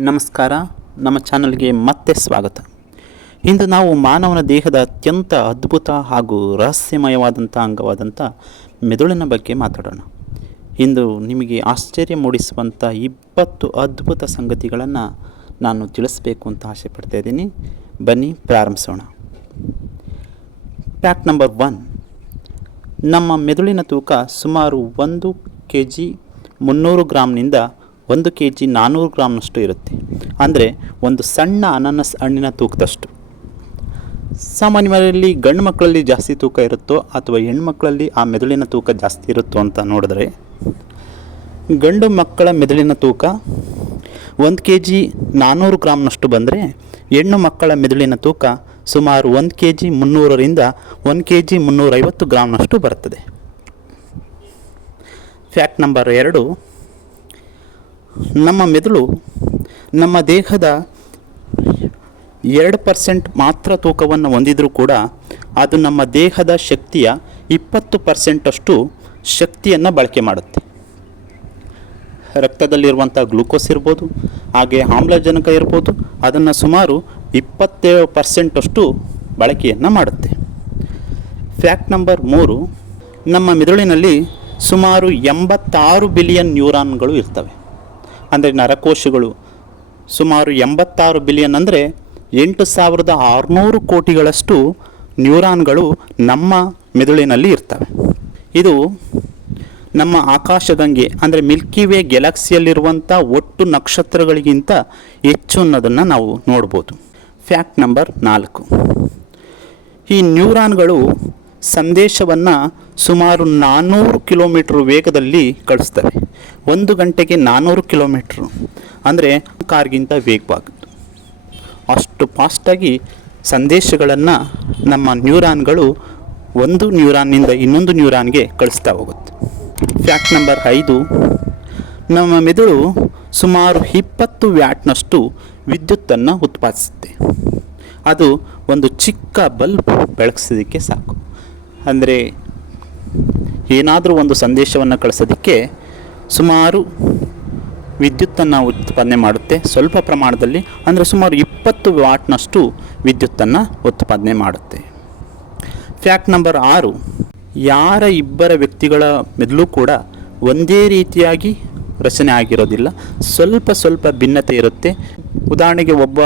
ನಮಸ್ಕಾರ. ನಮ್ಮ ಚಾನಲ್ಗೆ ಮತ್ತೆ ಸ್ವಾಗತ. ಇಂದು ನಾವು ಮಾನವನ ದೇಹದ ಅತ್ಯಂತ ಅದ್ಭುತ ಹಾಗೂ ರಹಸ್ಯಮಯವಾದಂಥ ಅಂಗವಾದಂಥ ಮೆದುಳಿನ ಬಗ್ಗೆ ಮಾತಾಡೋಣ. ಇಂದು ನಿಮಗೆ ಆಶ್ಚರ್ಯ ಮೂಡಿಸುವಂಥ ಇಪ್ಪತ್ತು ಅದ್ಭುತ ಸಂಗತಿಗಳನ್ನು ನಾನು ತಿಳಿಸ್ಬೇಕು ಅಂತ ಆಸೆ ಪಡ್ತಾ ಇದ್ದೀನಿ. ಬನ್ನಿ, ಪ್ರಾರಂಭಿಸೋಣ. Pack number one. ನಮ್ಮ ಮೆದುಳಿನ ತೂಕ ಸುಮಾರು ಒಂದು ಕೆ ಜಿ ಮುನ್ನೂರು ಗ್ರಾಮ್ನಿಂದ ಒಂದು ಕೆ ಜಿ ನಾನ್ನೂರು ಗ್ರಾಮ್ನಷ್ಟು ಇರುತ್ತೆ. ಅಂದರೆ ಒಂದು ಸಣ್ಣ ಅನಾನಸ್ ಹಣ್ಣಿನ ತೂಕದಷ್ಟು. ಸಾಮಾನ್ಯವಾಗಿ ಗಂಡು ಮಕ್ಕಳಲ್ಲಿ ಜಾಸ್ತಿ ತೂಕ ಇರುತ್ತೋ ಅಥವಾ ಹೆಣ್ಮಕ್ಳಲ್ಲಿ ಆ ಮೆದುಳಿನ ತೂಕ ಜಾಸ್ತಿ ಇರುತ್ತೋ ಅಂತ ನೋಡಿದ್ರೆ, ಗಂಡು ಮಕ್ಕಳ ಮೆದುಳಿನ ತೂಕ ಒಂದು ಕೆ ಜಿ ನಾನ್ನೂರು ಗ್ರಾಮ್ನಷ್ಟು ಬಂದರೆ ಹೆಣ್ಣು ಮಕ್ಕಳ ಮೆದುಳಿನ ತೂಕ ಸುಮಾರು ಒಂದು ಕೆ ಜಿ ಮುನ್ನೂರರಿಂದ ಒಂದು ಕೆ ಜಿ ಮುನ್ನೂರೈವತ್ತು ಗ್ರಾಮ್ನಷ್ಟು ಬರ್ತದೆ. ಫ್ಯಾಕ್ಟ್ ನಂಬರ್ ಎರಡು ನಮ್ಮ ಮೆದುಳು ನಮ್ಮ ದೇಹದ ಎರಡು ಪರ್ಸೆಂಟ್ ಮಾತ್ರ ತೂಕವನ್ನು ಹೊಂದಿದರೂ ಕೂಡ ಅದು ನಮ್ಮ ದೇಹದ ಶಕ್ತಿಯ ಇಪ್ಪತ್ತು ಪರ್ಸೆಂಟಷ್ಟು ಶಕ್ತಿಯನ್ನು ಬಳಕೆ ಮಾಡುತ್ತೆ. ರಕ್ತದಲ್ಲಿರುವಂಥ ಗ್ಲೂಕೋಸ್ ಇರ್ಬೋದು, ಹಾಗೆ ಆಮ್ಲಜನಕ ಇರ್ಬೋದು, ಅದನ್ನು ಸುಮಾರು ಇಪ್ಪತ್ತೇಳು ಪರ್ಸೆಂಟಷ್ಟು ಬಳಕೆಯನ್ನು ಮಾಡುತ್ತೆ. ಫ್ಯಾಕ್ಟ್ ನಂಬರ್ ಮೂರು, ನಮ್ಮ ಮೆದುಳಿನಲ್ಲಿ ಸುಮಾರು ಎಂಬತ್ತಾರು ಬಿಲಿಯನ್ ನ್ಯೂರಾನ್ಗಳು ಇರ್ತವೆ. ಅಂದರೆ ನರಕೋಶಗಳು ಸುಮಾರು ಎಂಬತ್ತಾರು ಬಿಲಿಯನ್ ಅಂದರೆ ಎಂಟು ಸಾವಿರದ ಆರುನೂರು ಕೋಟಿಗಳಷ್ಟು ನ್ಯೂರಾನ್ಗಳು ನಮ್ಮ ಮೆದುಳಿನಲ್ಲಿ ಇರ್ತವೆ. ಇದು ನಮ್ಮ ಆಕಾಶದಂಗೆ ಅಂದರೆ ಮಿಲ್ಕಿ ವೇ ಗ್ಯಾಲಕ್ಸಿಯಲ್ಲಿರುವಂಥ ಒಟ್ಟು ನಕ್ಷತ್ರಗಳಿಗಿಂತ ಹೆಚ್ಚು ಅನ್ನೋದನ್ನು ನಾವು ನೋಡ್ಬೋದು. ಫ್ಯಾಕ್ಟ್ ನಂಬರ್ ನಾಲ್ಕು. ಈ ನ್ಯೂರಾನ್ಗಳು ಸಂದೇಶವನ್ನು ಸುಮಾರು ನಾನ್ನೂರು ಕಿಲೋಮೀಟ್ರ್ ವೇಗದಲ್ಲಿ ಕಳಿಸ್ತವೆ. ಒಂದು ಗಂಟೆಗೆ ನಾನ್ನೂರು ಕಿಲೋಮೀಟ್ರು. ಅಂದರೆ ಕಾರ್ಗಿಂತ ವೇಗವಾಗುತ್ತೆ ಅಷ್ಟು ಫಾಸ್ಟಾಗಿ ಸಂದೇಶಗಳನ್ನು ನಮ್ಮ ನ್ಯೂರಾನ್ಗಳು ಒಂದು ನ್ಯೂರಾನ್ನಿಂದ ಇನ್ನೊಂದು ನ್ಯೂರಾನ್ಗೆ ಕಳಿಸ್ತಾ ಹೋಗುತ್ತೆ. ಫ್ಯಾಕ್ಟ್ ನಂಬರ್ ಐದು, ನಮ್ಮ ಮೆದುಳು ಸುಮಾರು ಇಪ್ಪತ್ತು ವ್ಯಾಟ್ನಷ್ಟು ವಿದ್ಯುತ್ತನ್ನು ಉತ್ಪಾದಿಸುತ್ತೆ. ಅದು ಒಂದು ಚಿಕ್ಕ ಬಲ್ಬ್ ಬೆಳಗಿಸೋದಕ್ಕೆ ಸಾಕು. ಅಂದರೆ ಏನಾದರೂ ಒಂದು ಸಂದೇಶವನ್ನು ಕಳಿಸೋದಕ್ಕೆ ಸುಮಾರು ವಿದ್ಯುತ್ತನ್ನು ಉತ್ಪಾದನೆ ಮಾಡುತ್ತೆ. ಸ್ವಲ್ಪ ಪ್ರಮಾಣದಲ್ಲಿ ಅಂದರೆ ಸುಮಾರು ಇಪ್ಪತ್ತು ವಾಟ್ನಷ್ಟು ವಿದ್ಯುತ್ತನ್ನು ಉತ್ಪಾದನೆ ಮಾಡುತ್ತೆ. ಫ್ಯಾಕ್ಟ್ ನಂಬರ್ ಆರು, ಯಾರ ಇಬ್ಬರ ವ್ಯಕ್ತಿಗಳ ಮೆದುಳು ಕೂಡ ಒಂದೇ ರೀತಿಯಾಗಿ ರಚನೆ ಆಗಿರೋದಿಲ್ಲ. ಸ್ವಲ್ಪ ಸ್ವಲ್ಪ ಭಿನ್ನತೆ ಇರುತ್ತೆ. ಉದಾಹರಣೆಗೆ ಒಬ್ಬ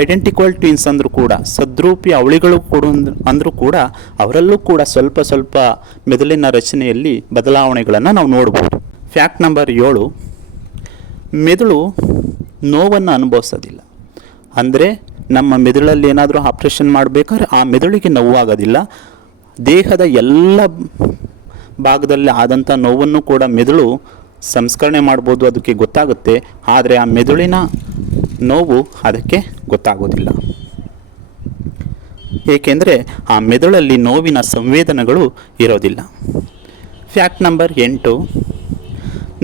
ಐಡೆಂಟಿಕಲ್ ಟ್ವಿನ್ಸ್ ಅಂದರೂ ಕೂಡ, ಸದ್ರೂಪಿ ಅವಳಿಗಳು ಕೂಡ ಅಂದರೂ ಕೂಡ, ಅವರಲ್ಲೂ ಕೂಡ ಸ್ವಲ್ಪ ಸ್ವಲ್ಪ ಮೆದುಳಿನ ರಚನೆಯಲ್ಲಿ ಬದಲಾವಣೆಗಳನ್ನು ನಾವು ನೋಡ್ಬೋದು. ಫ್ಯಾಕ್ಟ್ ನಂಬರ್ ಏಳು, ಮೆದುಳು ನೋವನ್ನು ಅನುಭವಿಸೋದಿಲ್ಲ. ಅಂದರೆ ನಮ್ಮ ಮೆದುಳಲ್ಲಿ ಏನಾದರೂ ಆಪ್ರೇಷನ್ ಮಾಡಬೇಕಾದ್ರೆ ಆ ಮೆದುಳಿಗೆ ನೋವಾಗೋದಿಲ್ಲ. ದೇಹದ ಎಲ್ಲ ಭಾಗದಲ್ಲಿ ಆದಂಥ ನೋವನ್ನು ಕೂಡ ಮೆದುಳು ಸಂಸ್ಕರಣೆ ಮಾಡ್ಬೋದು ಅದಕ್ಕೆ ಗೊತ್ತಾಗುತ್ತೆ. ಆದರೆ ಆ ಮೆದುಳಿನ ನೋವು ಅದಕ್ಕೆ ಗೊತ್ತಾಗೋದಿಲ್ಲ. ಏಕೆಂದರೆ ಆ ಮೆದುಳಲ್ಲಿ ನೋವಿನ ಸಂವೇದನೆಗಳು ಇರೋದಿಲ್ಲ. ಫ್ಯಾಕ್ಟ್ ನಂಬರ್ ಎಂಟು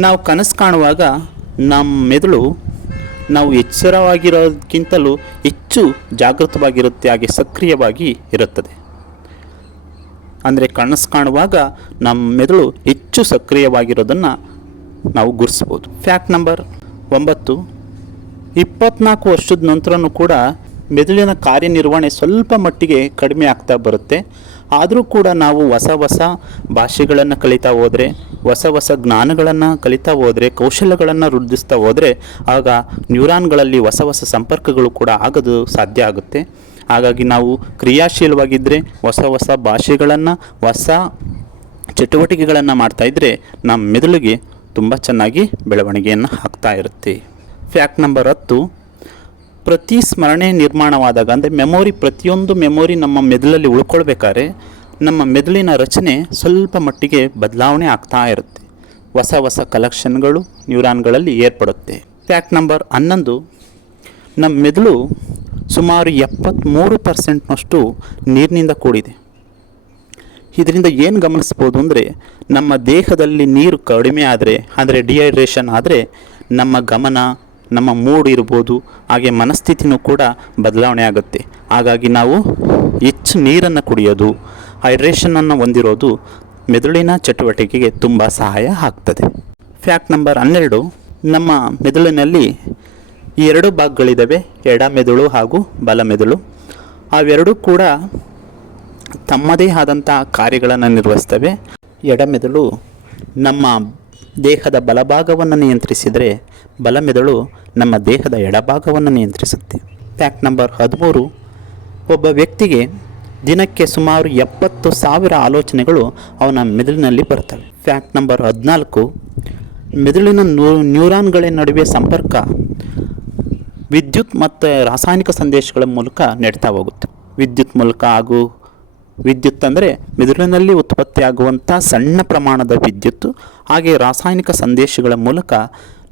ನಾವು ಕನಸು ಕಾಣುವಾಗ ನಮ್ಮ ಮೆದುಳು ನಾವು ಎಚ್ಚರವಾಗಿರೋದಕ್ಕಿಂತಲೂ ಹೆಚ್ಚು ಜಾಗೃತವಾಗಿರುತ್ತೆ, ಹಾಗೆ ಸಕ್ರಿಯವಾಗಿ ಇರುತ್ತದೆ. ಅಂದರೆ ಕನಸು ಕಾಣುವಾಗ ನಮ್ಮ ಮೆದುಳು ಹೆಚ್ಚು ಸಕ್ರಿಯವಾಗಿರೋದನ್ನು ನಾವು ಗುರುಸ್ಬೋದು ಫ್ಯಾಕ್ಟ್ ನಂಬರ್ ಒಂಬತ್ತು. ಇಪ್ಪತ್ನಾಲ್ಕು ವರ್ಷದ ನಂತರನೂ ಕೂಡ ಮೆದುಳಿನ ಕಾರ್ಯನಿರ್ವಹಣೆ ಸ್ವಲ್ಪ ಮಟ್ಟಿಗೆ ಕಡಿಮೆ ಆಗ್ತಾ ಬರುತ್ತೆ. ಆದರೂ ಕೂಡ ನಾವು ಹೊಸ ಹೊಸ ಭಾಷೆಗಳನ್ನು ಕಲಿತಾ ಹೋದರೆ, ಹೊಸ ಹೊಸ ಜ್ಞಾನಗಳನ್ನು ಕಲಿತಾ ಹೋದರೆ ಕೌಶಲ್ಯಗಳನ್ನು ವೃದ್ಧಿಸ್ತಾ ಹೋದರೆ, ಆಗ ನ್ಯೂರಾನ್ಗಳಲ್ಲಿ ಹೊಸ ಹೊಸ ಸಂಪರ್ಕಗಳು ಕೂಡ ಆಗೋದು ಸಾಧ್ಯ ಆಗುತ್ತೆ. ಹಾಗಾಗಿ ನಾವು ಕ್ರಿಯಾಶೀಲವಾಗಿದ್ದರೆ ಹೊಸ ಹೊಸ ಭಾಷೆಗಳನ್ನು, ಹೊಸ ಚಟುವಟಿಕೆಗಳನ್ನು ಮಾಡ್ತಾಯಿದ್ರೆ ನಮ್ಮ ಮೆದುಳಿಗೆ ತುಂಬ ಚೆನ್ನಾಗಿ ಬೆಳವಣಿಗೆಯನ್ನು ಆಗ್ತಾ ಇರುತ್ತೆ. ಫ್ಯಾಕ್ಟ್ ನಂಬರ್ ಹತ್ತು ಪ್ರತಿ ಸ್ಮರಣೆ ನಿರ್ಮಾಣವಾದಾಗ, ಅಂದರೆ ಮೆಮೊರಿ ಪ್ರತಿಯೊಂದು ಮೆಮೊರಿ ನಮ್ಮ ಮೆದುಳಲ್ಲಿ ಉಳ್ಕೊಳ್ಬೇಕಾದ್ರೆ, ನಮ್ಮ ಮೆದುಳಿನ ರಚನೆ ಸ್ವಲ್ಪ ಮಟ್ಟಿಗೆ ಬದಲಾವಣೆ ಆಗ್ತಾ ಇರುತ್ತೆ. ಹೊಸ ಹೊಸ ಕಲೆಕ್ಷನ್ಗಳು ನ್ಯೂರಾನ್ಗಳಲ್ಲಿ ಏರ್ಪಡುತ್ತೆ. ಫ್ಯಾಕ್ಟ್ ನಂಬರ್ ಹನ್ನೊಂದು, ನಮ್ಮ ಮೆದುಳು ಸುಮಾರು ಎಪ್ಪತ್ತ್ಮೂರು ಪರ್ಸೆಂಟ್ನಷ್ಟು ನೀರಿನಿಂದ ಕೂಡಿದೆ. ಇದರಿಂದ ಏನು ಗಮನಿಸ್ಬೋದು ಅಂದರೆ, ನಮ್ಮ ದೇಹದಲ್ಲಿ ನೀರು ಕಡಿಮೆ ಆದರೆ, ಅಂದರೆ ಡಿಹೈಡ್ರೇಷನ್ ಆದರೆ, ನಮ್ಮ ಗಮನ ನಮ್ಮ ಮೂಡ್ ಇರ್ಬೋದು, ಹಾಗೆ ಮನಸ್ಥಿತಿನೂ ಕೂಡ ಬದಲಾವಣೆ ಆಗುತ್ತೆ. ಹಾಗಾಗಿ ನಾವು ಹೆಚ್ಚು ನೀರನ್ನು ಕುಡಿಯೋದು ಹೈಡ್ರೇಷನನ್ನು ಹೊಂದಿರೋದು ಮೆದುಳಿನ ಚಟುವಟಿಕೆಗೆ ತುಂಬ ಸಹಾಯ ಆಗ್ತದೆ. ಫ್ಯಾಕ್ಟ್ ನಂಬರ್ ಹನ್ನೆರಡು, ನಮ್ಮ ಮೆದುಳಿನಲ್ಲಿ ಎರಡು ಭಾಗಗಳಿದ್ದಾವೆ ಎಡ ಮೆದುಳು ಹಾಗೂ ಬಲ ಮೆದುಳು. ಅವೆರಡೂ ಕೂಡ ತಮ್ಮದೇ ಆದಂಥ ಕಾರ್ಯಗಳನ್ನು ನಿರ್ವಹಿಸ್ತವೆ. ಎಡಮೆದುಳು ನಮ್ಮ ದೇಹದ ಬಲಭಾಗವನ್ನು ನಿಯಂತ್ರಿಸಿದರೆ ಬಲಮೆದಳು ನಮ್ಮ ದೇಹದ ಎಡಭಾಗವನ್ನು ನಿಯಂತ್ರಿಸುತ್ತೆ. ಫ್ಯಾಕ್ಟ್ ನಂಬರ್ ಹದಿಮೂರು. ಒಬ್ಬ ವ್ಯಕ್ತಿಗೆ ದಿನಕ್ಕೆ ಸುಮಾರು ಎಪ್ಪತ್ತು ಸಾವಿರ ಆಲೋಚನೆಗಳು ಅವನ ಮೆದುಳಿನಲ್ಲಿ ಬರ್ತವೆ ಫ್ಯಾಕ್ಟ್ ನಂಬರ್ ಹದಿನಾಲ್ಕು. ಮೆದುಳಿನ ನ್ಯೂ ನ್ಯೂರಾನ್ಗಳ ನಡುವೆ ಸಂಪರ್ಕ ವಿದ್ಯುತ್ ಮತ್ತು ರಾಸಾಯನಿಕ ಸಂದೇಶಗಳ ಮೂಲಕ ನಡೀತಾ ಹೋಗುತ್ತೆ. ವಿದ್ಯುತ್ ಮೂಲಕ ಹಾಗೂ ವಿದ್ಯುತ್ ಅಂದರೆ ಮೆದುಳಿನಲ್ಲಿ ಉತ್ಪತ್ತಿಯಾಗುವಂಥ ಸಣ್ಣ ಪ್ರಮಾಣದ ವಿದ್ಯುತ್ತು, ಹಾಗೆ ರಾಸಾಯನಿಕ ಸಂದೇಶಗಳ ಮೂಲಕ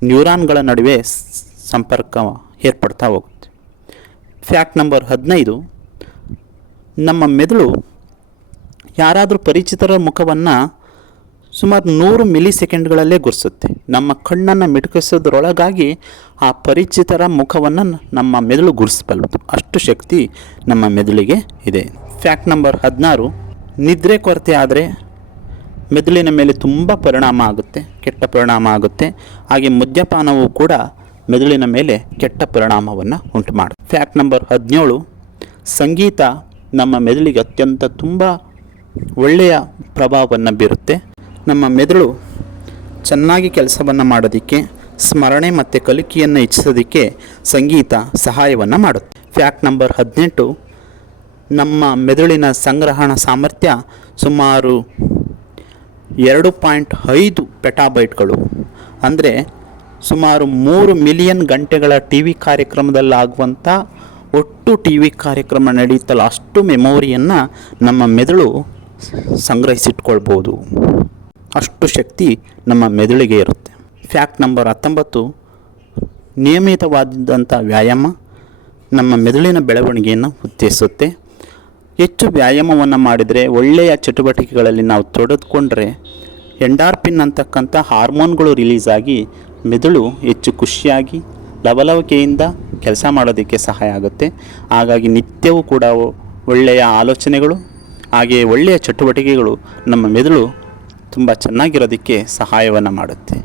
ನ್ಯೂರಾನ್ಗಳ ನಡುವೆ ಸಂಪರ್ಕ ಏರ್ಪಡ್ತಾ ಹೋಗುತ್ತೆ. ಫ್ಯಾಕ್ಟ್ ನಂಬರ್ ಹದಿನೈದು, ನಮ್ಮ ಮೆದುಳು ಯಾರಾದರೂ ಪರಿಚಿತರ ಮುಖವನ್ನು ಸುಮಾರು ನೂರು ಮಿಲಿ ಸೆಕೆಂಡ್ಗಳಲ್ಲೇ ಗುರ್ಸುತ್ತೆ. ನಮ್ಮ ಕಣ್ಣನ್ನು ಮಿಟುಕಿಸೋದ್ರೊಳಗಾಗಿ ಆ ಪರಿಚಿತರ ಮುಖವನ್ನು ನಮ್ಮ ಮೆದುಳು ಗುರ್ಸ್ಬಲ್ಲದು ಅಷ್ಟು ಶಕ್ತಿ ನಮ್ಮ ಮೆದುಳಿಗೆ ಇದೆ. ಫ್ಯಾಕ್ಟ್ ನಂಬರ್ ಹದಿನಾರು, ನಿದ್ರೆ ಕೊರತೆ ಆದರೆ ಮೆದುಳಿನ ಮೇಲೆ ತುಂಬ ಪರಿಣಾಮ ಆಗುತ್ತೆ, ಕೆಟ್ಟ ಪರಿಣಾಮ ಆಗುತ್ತೆ. ಹಾಗೆ ಮದ್ಯಪಾನವು ಕೂಡ ಮೆದುಳಿನ ಮೇಲೆ ಕೆಟ್ಟ ಪರಿಣಾಮವನ್ನು ಉಂಟು ಮಾಡುತ್ತೆ ಫ್ಯಾಕ್ಟ್ ನಂಬರ್ ಹದಿನೇಳು, ಸಂಗೀತ ನಮ್ಮ ಮೆದುಳಿಗೆ ಅತ್ಯಂತ ತುಂಬ ಒಳ್ಳೆಯ ಪ್ರಭಾವವನ್ನು ಬೀರುತ್ತೆ. ನಮ್ಮ ಮೆದುಳು ಚೆನ್ನಾಗಿ ಕೆಲಸವನ್ನು ಮಾಡೋದಕ್ಕೆ, ಸ್ಮರಣೆ ಮತ್ತು ಕಲಿಕೆಯನ್ನು ಹೆಚ್ಚಿಸೋದಕ್ಕೆ ಸಂಗೀತ ಸಹಾಯವನ್ನು ಮಾಡುತ್ತೆ. ಫ್ಯಾಕ್ಟ್ ನಂಬರ್ ಹದಿನೆಂಟು, ನಮ್ಮ ಮೆದುಳಿನ ಸಂಗ್ರಹಣ ಸಾಮರ್ಥ್ಯ ಸುಮಾರು ಎರಡು ಪಾಯಿಂಟ್ ಐದು ಪೆಟಾಬೈಟ್ಗಳು. ಅಂದರೆ ಸುಮಾರು ಮೂರು ಮಿಲಿಯನ್ ಗಂಟೆಗಳ ಟಿ ವಿ ಕಾರ್ಯಕ್ರಮದಲ್ಲಾಗುವಂಥ ಒಟ್ಟು ಟಿ ವಿ ಕಾರ್ಯಕ್ರಮ ನಡೆಯುತ್ತಲ್ಲ ಅಷ್ಟು ಮೆಮೊರಿಯನ್ನು ನಮ್ಮ ಮೆದುಳು ಸಂಗ್ರಹಿಸಿಟ್ಕೊಳ್ಬೋದು. ಅಷ್ಟು ಶಕ್ತಿ ನಮ್ಮ ಮೆದುಳಿಗೆ ಇರುತ್ತೆ. ಫ್ಯಾಕ್ಟ್ ನಂಬರ್ ಹತ್ತೊಂಬತ್ತು ನಿಯಮಿತವಾದಂಥ ವ್ಯಾಯಾಮ ನಮ್ಮ ಮೆದುಳಿನ ಬೆಳವಣಿಗೆಯನ್ನು ಉತ್ತೇಜಿಸುತ್ತೆ. ಹೆಚ್ಚು ವ್ಯಾಯಾಮವನ್ನು ಮಾಡಿದರೆ ಒಳ್ಳೆಯ ಚಟುವಟಿಕೆಗಳಲ್ಲಿ ನಾವು ತೊಡೆದುಕೊಂಡ್ರೆ ಎಂಡಾರ್ಪಿನ್ ಅಂತಕ್ಕಂಥ ಹಾರ್ಮೋನ್ಗಳು ರಿಲೀಸ್ ಆಗಿ ಮೆದುಳು ಹೆಚ್ಚು ಖುಷಿಯಾಗಿ ಲವಲವಿಕೆಯಿಂದ ಕೆಲಸ ಮಾಡೋದಕ್ಕೆ ಸಹಾಯ ಆಗುತ್ತೆ. ಹಾಗಾಗಿ ನಿತ್ಯವೂ ಕೂಡ ಒಳ್ಳೆಯ ಆಲೋಚನೆಗಳು, ಹಾಗೆಯೇ ಒಳ್ಳೆಯ ಚಟುವಟಿಕೆಗಳು ನಮ್ಮ ಮೆದುಳು ತುಂಬ ಚೆನ್ನಾಗಿರೋದಕ್ಕೆ ಸಹಾಯವನ್ನು ಮಾಡುತ್ತೆ.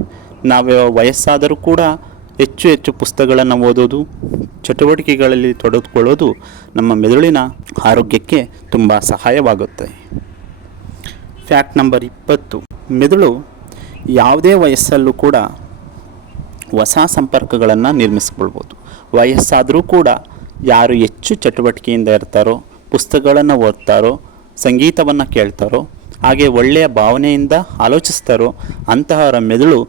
ನಾವು ವಯಸ್ಸಾದರೂ ಕೂಡ ಹೆಚ್ಚು ಹೆಚ್ಚು ಪುಸ್ತಕಗಳನ್ನು ಓದೋದು, ಚಟುವಟಿಕೆಗಳಲ್ಲಿ ತೊಡಗಿಕೊಳ್ಳೋದು ನಮ್ಮ ಮೆದುಳಿನ ಆರೋಗ್ಯಕ್ಕೆ ತುಂಬ ಸಹಾಯವಾಗುತ್ತೆ. ಫ್ಯಾಕ್ಟ್ ನಂಬರ್ ಇಪ್ಪತ್ತು. ಮೆದುಳು ಯಾವುದೇ ವಯಸ್ಸಲ್ಲೂ ಕೂಡ ಹೊಸ ಸಂಪರ್ಕಗಳನ್ನು ನಿರ್ಮಿಸ್ಕೊಳ್ಬೋದು. ವಯಸ್ಸಾದರೂ ಕೂಡ ಯಾರು ಹೆಚ್ಚು ಚಟುವಟಿಕೆಯಿಂದ ಇರ್ತಾರೋ, ಪುಸ್ತಕಗಳನ್ನು ಓದ್ತಾರೋ, ಸಂಗೀತವನ್ನು ಕೇಳ್ತಾರೋ ಹಾಗೆ ಒಳ್ಳೆಯ ಭಾವನೆಯಿಂದ ಆಲೋಚಿಸ್ತಾರೋ ಅಂತಹವರ ಮೆದುಳು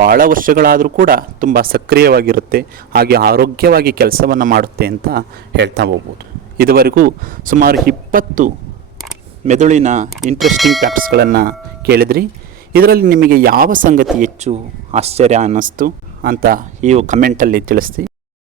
ಭಾಳ ವರ್ಷಗಳಾದರೂ ಕೂಡ ತುಂಬ ಸಕ್ರಿಯವಾಗಿರುತ್ತೆ. ಹಾಗೆ ಆರೋಗ್ಯವಾಗಿ ಕೆಲಸವನ್ನು ಮಾಡುತ್ತೆ ಅಂತ ಹೇಳ್ತಾ ಹೋಗ್ಬೋದು. ಇದುವರೆಗೂ ಸುಮಾರು ಇಪ್ಪತ್ತು ಮೆದುಳಿನ ಇಂಟ್ರೆಸ್ಟಿಂಗ್ ಫ್ಯಾಕ್ಟ್ಸ್ಗಳನ್ನು ಕೇಳಿದ್ರಿ. ಇದರಲ್ಲಿ ನಿಮಗೆ ಯಾವ ಸಂಗತಿ ಹೆಚ್ಚು ಆಶ್ಚರ್ಯ ಅನ್ನಿಸ್ತು ಅಂತ ಈ ಕಮೆಂಟಲ್ಲಿ ತಿಳಿಸ್ತಿ